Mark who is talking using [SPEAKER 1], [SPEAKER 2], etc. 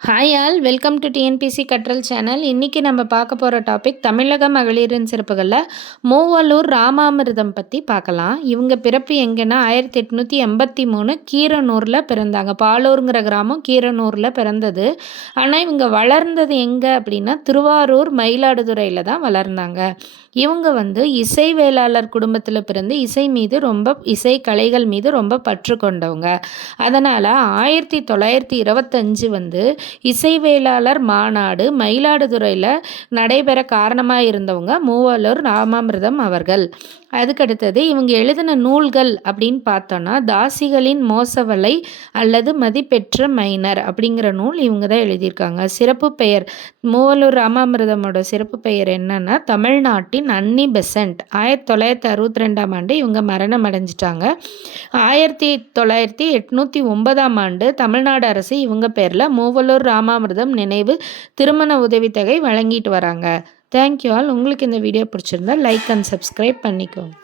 [SPEAKER 1] Hi all welcome to TNPSC கற்றல் channel இன்றைக்கி நம்ம பார்க்க போகிற டாபிக் தமிழக மகளிரின் சிறப்புகளில் மூவலூர் ராமாமிர்தம் பற்றி பார்க்கலாம். இவங்க பிறப்பு எங்கன்னா ஆயிரத்தி எட்நூற்றி எண்பத்தி மூணு கீரனூரில் பிறந்தாங்க. பாலூருங்கிற கிராமம் கீரனூரில் பிறந்தது. ஆனால் இவங்க வளர்ந்தது எங்கே அப்படின்னா திருவாரூர் மயிலாடுதுறையில் தான் வளர்ந்தாங்க. இவங்க வந்து இசை வேளாளர் குடும்பத்தில் பிறந்து இசை மீது ரொம்ப இசை கலைகள் மீது ரொம்ப பற்று கொண்டவங்க. அதனால் ஆயிரத்தி தொள்ளாயிரத்தி இருபத்தஞ்சு வந்து இசைவேளாளர் மாநாடு மயிலாடுதுறையில் நடைபெற காரணமாக இருந்தவங்க மூவலூர் ராமாமிர்தம் அவர்கள். அதுக்கடுத்தது இவங்க எழுதின நூல்கள் அப்படின்னு பார்த்தோன்னா தாசிகளின் மோசவலை அல்லது மதிப்பெற்ற மைனர் அப்படிங்கிற நூல் இவங்க தான் எழுதியிருக்காங்க. சிறப்பு பெயர் மூவலூர் ராமாமிர்தமோட சிறப்பு பெயர் என்னன்னா தமிழ்நாட்டின் அன்னி பெசன்ட். ஆயிரத்தி தொள்ளாயிரத்தி அறுபத்தி ரெண்டாம் ஆண்டு இவங்க மரணம் அடைஞ்சிட்டாங்க. ஆயிரத்தி தொள்ளாயிரத்தி எட்நூற்றி ஒன்பதாம் ஆண்டு தமிழ்நாடு அரசு இவங்க பேரில் மூவலூர் ராமாமிர்தம் நினைவு திருமண உதவித்தொகை வழங்கிட்டு வராங்க. தேங்க்யூ ஆல் உங்களுக்கு இந்த வீடியோ பிடிச்சிருந்தா லைக் அண்ட் சப்ஸ்கிரைப் பண்ணிக்கோங்க.